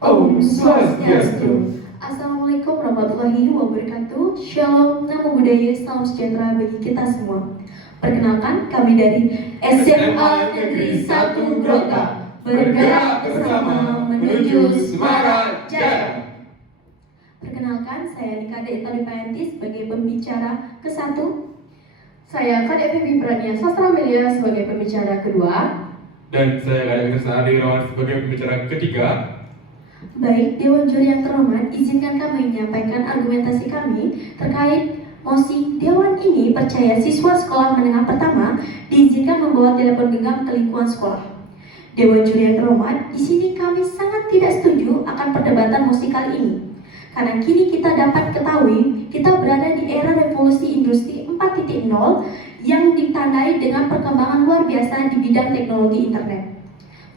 Om Swastiastu. Assalamualaikum warahmatullahi wabarakatuh. Shalom, namo buddhaya, salam sejahtera bagi kita semua. Perkenalkan, kami dari SMA Negeri 1 Grota, bergerak bersama menuju Semarang Jaya. Perkenalkan, saya Nika Deta Dipayanti sebagai pembicara ke-1. Saya Kadek Febi Prania Sastra Media sebagai pembicara kedua. Dan saya Kadek Krisna Irawan sebagai pembicara ketiga. Baik, Dewan Juri yang terhormat, izinkan kami menyampaikan argumentasi kami terkait mosi Dewan ini percaya siswa sekolah menengah pertama diizinkan membawa telepon genggam ke lingkungan sekolah. Dewan Juri yang terhormat, di sini kami sangat tidak setuju akan perdebatan mosi kali ini. Karena kini kita dapat ketahui, kita berada di era revolusi industri 4.0 yang ditandai dengan perkembangan luar biasa di bidang teknologi internet.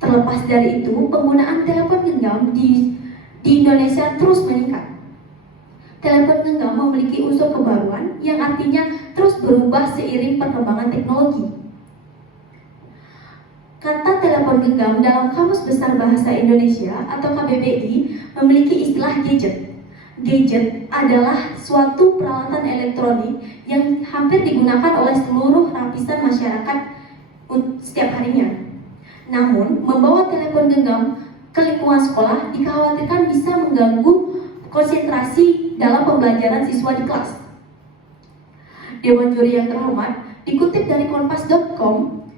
Terlepas dari itu, penggunaan telepon genggam di Indonesia terus meningkat. Telepon genggam memiliki unsur kebaruan yang artinya terus berubah seiring perkembangan teknologi. Kata telepon genggam dalam Kamus Besar Bahasa Indonesia atau KBBI memiliki istilah gadget. Gadget adalah suatu peralatan elektronik yang hampir digunakan oleh seluruh lapisan masyarakat setiap harinya. Namun, membawa telepon genggam ke lingkungan sekolah dikhawatirkan bisa mengganggu konsentrasi dalam pembelajaran siswa di kelas. Dewan Juri yang terhormat, dikutip dari kompas.com,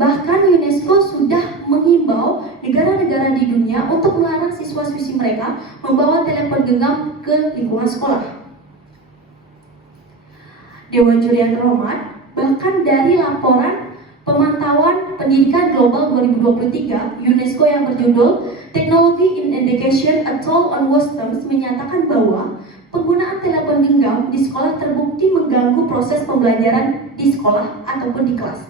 bahkan UNESCO sudah menghimbau negara-negara di dunia untuk melarang siswa-siswi mereka membawa telepon genggam ke lingkungan sekolah. Dewan Juri yang terhormat, bahkan dari laporan Pemantauan Pendidikan Global 2023 UNESCO yang berjudul Technology in Education: A Toll on Wisdom menyatakan bahwa penggunaan telepon genggam di sekolah terbukti mengganggu proses pembelajaran di sekolah ataupun di kelas.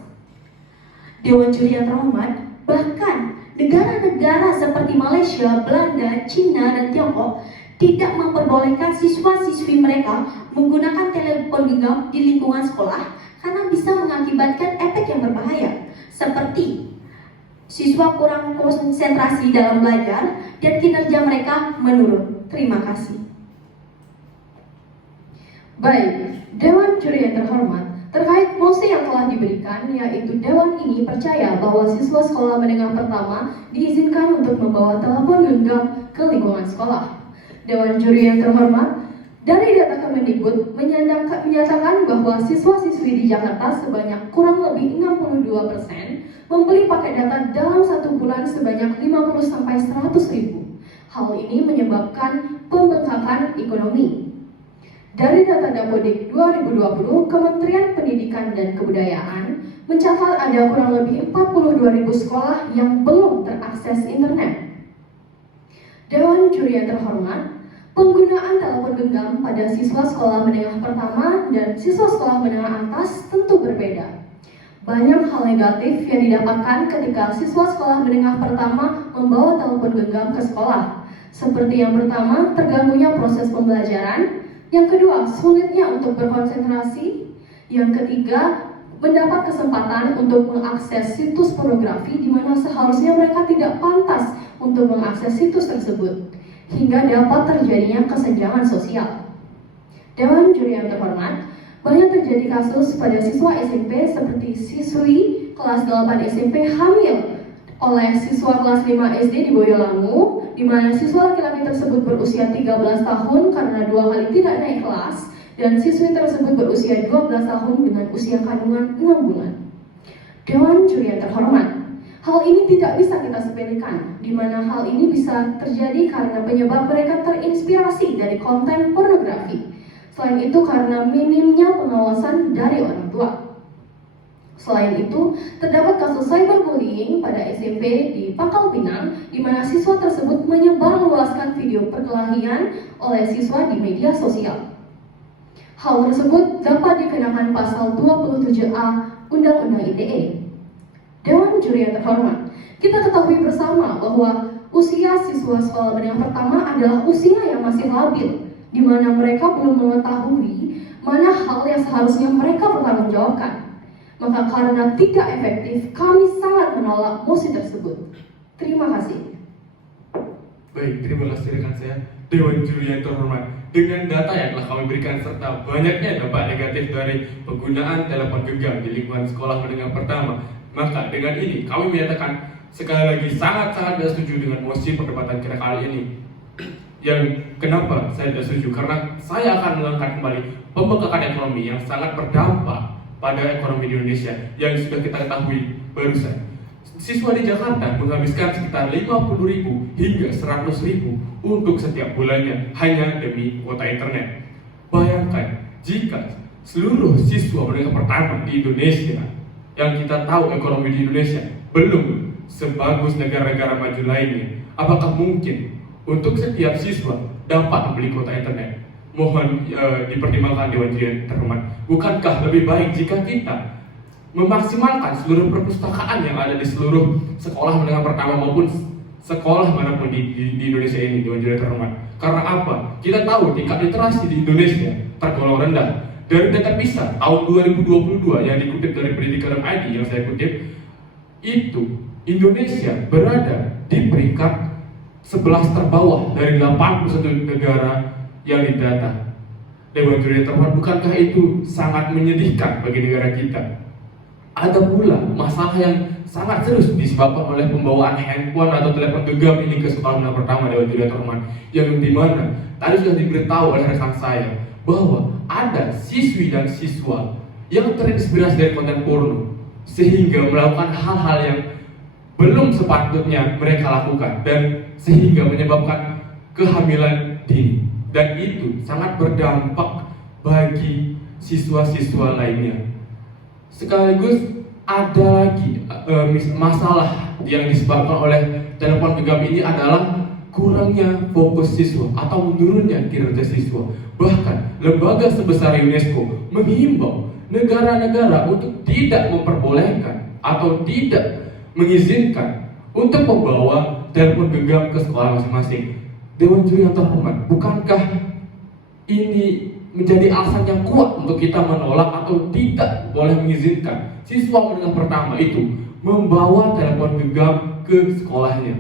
Dewan Juri yang terhormat, bahkan negara-negara seperti Malaysia, Belanda, Cina, dan Tiongkok tidak memperbolehkan siswa-siswi mereka menggunakan telepon genggam di lingkungan sekolah karena bisa mengakibatkan efek yang berbahaya, seperti siswa kurang konsentrasi dalam belajar dan kinerja mereka menurun. Terima kasih. Baik, Dewan Juri yang terhormat, terkait mosi yang telah diberikan, yaitu Dewan ini percaya bahwa siswa sekolah menengah pertama diizinkan untuk membawa telepon genggam ke lingkungan sekolah. Dewan Juri yang terhormat, dari data Kemendikbud menyatakan bahwa siswa-siswi di Jakarta sebanyak kurang lebih 62% membeli paket data dalam 1 bulan sebanyak 50-100 ribu. Hal ini menyebabkan pembengkakan ekonomi. Dari data Dapodik 2020, Kementerian Pendidikan dan Kebudayaan mencatat ada kurang lebih 42.000 sekolah yang belum terakses internet. Dewan Juri yang terhormat, penggunaan telepon genggam pada siswa sekolah menengah pertama dan siswa sekolah menengah atas tentu berbeda. Banyak hal negatif yang didapatkan ketika siswa sekolah menengah pertama membawa telepon genggam ke sekolah. Seperti yang pertama, terganggunya proses pembelajaran. Yang kedua, sulitnya untuk berkonsentrasi. Yang ketiga, mendapat kesempatan untuk mengakses situs pornografi di mana seharusnya mereka tidak pantas untuk mengakses situs tersebut, hingga dapat terjadinya kesenjangan sosial. Dewan Juri yang terhormat, banyak terjadi kasus pada siswa SMP seperti siswi kelas 8 SMP hamil oleh siswa kelas 5 SD di Boyolali, di mana siswa laki-laki tersebut berusia 13 tahun karena 2 kali tidak naik kelas, dan siswi tersebut berusia 12 tahun dengan usia kandungan 6 bulan. Dewan Juri yang terhormat, hal ini tidak bisa kita sepelekan, di mana hal ini bisa terjadi karena penyebab mereka terinspirasi dari konten pornografi. Selain itu karena minimnya pengawasan dari orang tua. Selain itu, terdapat kasus cyberbullying pada SMP di Pangkal Pinang, di mana siswa tersebut menyebarluaskan video perkelahian oleh siswa di media sosial. Hal tersebut dapat dikenakan pasal 27A Undang-Undang ITE. Dewan Juri yang terhormat, kita ketahui bersama bahwa usia siswa sekolah menengah pertama adalah usia yang masih labil, di mana mereka belum mengetahui mana hal yang seharusnya mereka pertanggungjawabkan. Maka karena tidak efektif, kami sangat menolak mosi tersebut. Terima kasih. Baik, terima kasih rekan saya, Dewan Juri yang terhormat. Dengan data yang telah kami berikan serta banyaknya dampak negatif dari penggunaan telepon genggam di lingkungan sekolah menengah pertama, maka dengan ini kami menyatakan sekali lagi sangat-sangat tidak setuju dengan mosi perdebatan kita kali ini. Yang kenapa saya tidak setuju? Karena saya akan mengangkat kembali pembengkakan ekonomi yang sangat berdampak pada ekonomi di Indonesia yang sudah kita ketahui barusan. Siswa di Jakarta menghabiskan sekitar 50.000 hingga 100.000 untuk setiap bulannya hanya demi kuota internet. Bayangkan jika seluruh siswa menengah pertama di Indonesia, yang kita tahu ekonomi di Indonesia belum sebagus negara-negara maju lainnya, apakah mungkin untuk setiap siswa dapat membeli kuota internet? Mohon dipertimbangkan Dewan Juri yang terhormat. Bukankah lebih baik jika kita memaksimalkan seluruh perpustakaan yang ada di seluruh sekolah menengah pertama maupun sekolah manapun di Indonesia ini, Dewan Juri terhormat? Karena apa? Kita tahu tingkat literasi di Indonesia tergolong rendah. Dari data PISA tahun 2022 yang dikutip dari Pendidikan.id yang saya kutip, itu Indonesia berada di peringkat 11 terbawah dari 81 negara yang didata. Dewan Juri terhormat, bukankah itu sangat menyedihkan bagi negara kita? Ada pula masalah yang sangat serius disebabkan oleh pembawaan handphone atau telepon genggam ini ke sekolah menengah pertama, Dewan Juri terhormat, yang dimana tadi sudah diberitahu oleh rekan saya bahwa ada siswi dan siswa yang terinspirasi dari konten porno sehingga melakukan hal-hal yang belum sepatutnya mereka lakukan dan sehingga menyebabkan kehamilan dini, dan itu sangat berdampak bagi siswa-siswa lainnya. Sekaligus ada lagi masalah yang disebabkan oleh telepon genggam ini adalah kurangnya fokus siswa atau menurunnya kinerja siswa. Bahkan lembaga sebesar UNESCO menghimbau negara-negara untuk tidak memperbolehkan atau tidak mengizinkan untuk membawa telepon genggam ke sekolah masing-masing. Dewan Juri yang terhormat, bukankah ini menjadi alasan yang kuat untuk kita menolak atau tidak boleh mengizinkan siswa menengah pertama itu membawa telepon genggam ke sekolahnya?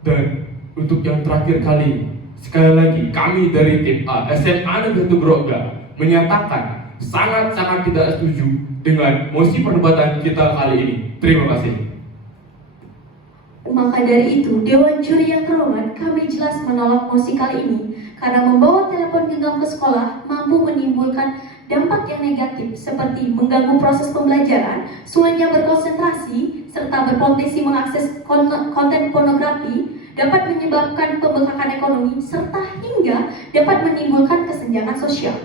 Dan untuk yang terakhir kali, sekali lagi kami dari tim A SMA Negeri Tugroga menyatakan sangat-sangat tidak setuju dengan mosi perdebatan kita kali ini. Terima kasih. Maka dari itu, Dewan Juri yang terhormat, kami jelas menolak mosi kali ini karena membawa telepon genggam ke sekolah mampu menimbulkan dampak yang negatif seperti mengganggu proses pembelajaran, sulitnya berkonsentrasi, serta berpotensi mengakses konten pornografi, dapat menyebabkan pembengkakan ekonomi, serta hingga dapat menimbulkan kesenjangan sosial.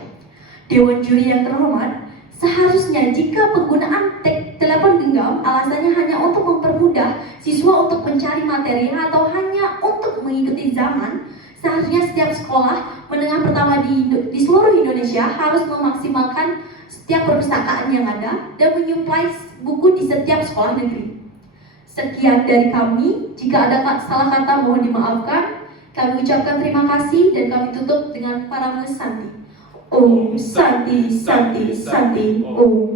Dewan Juri yang terhormat, seharusnya jika penggunaan telepon genggam alasannya hanya untuk mempermudah siswa untuk mencari materi atau hanya untuk mengikuti zaman, seharusnya setiap sekolah menengah pertama di seluruh Indonesia harus memaksimalkan setiap perpustakaan yang ada dan menyuplai buku di setiap sekolah negeri. Sekian dari kami, jika ada salah kata mohon dimaafkan. Kami ucapkan terima kasih dan kami tutup dengan Parame Santi. Om Santi Santi Santi Om.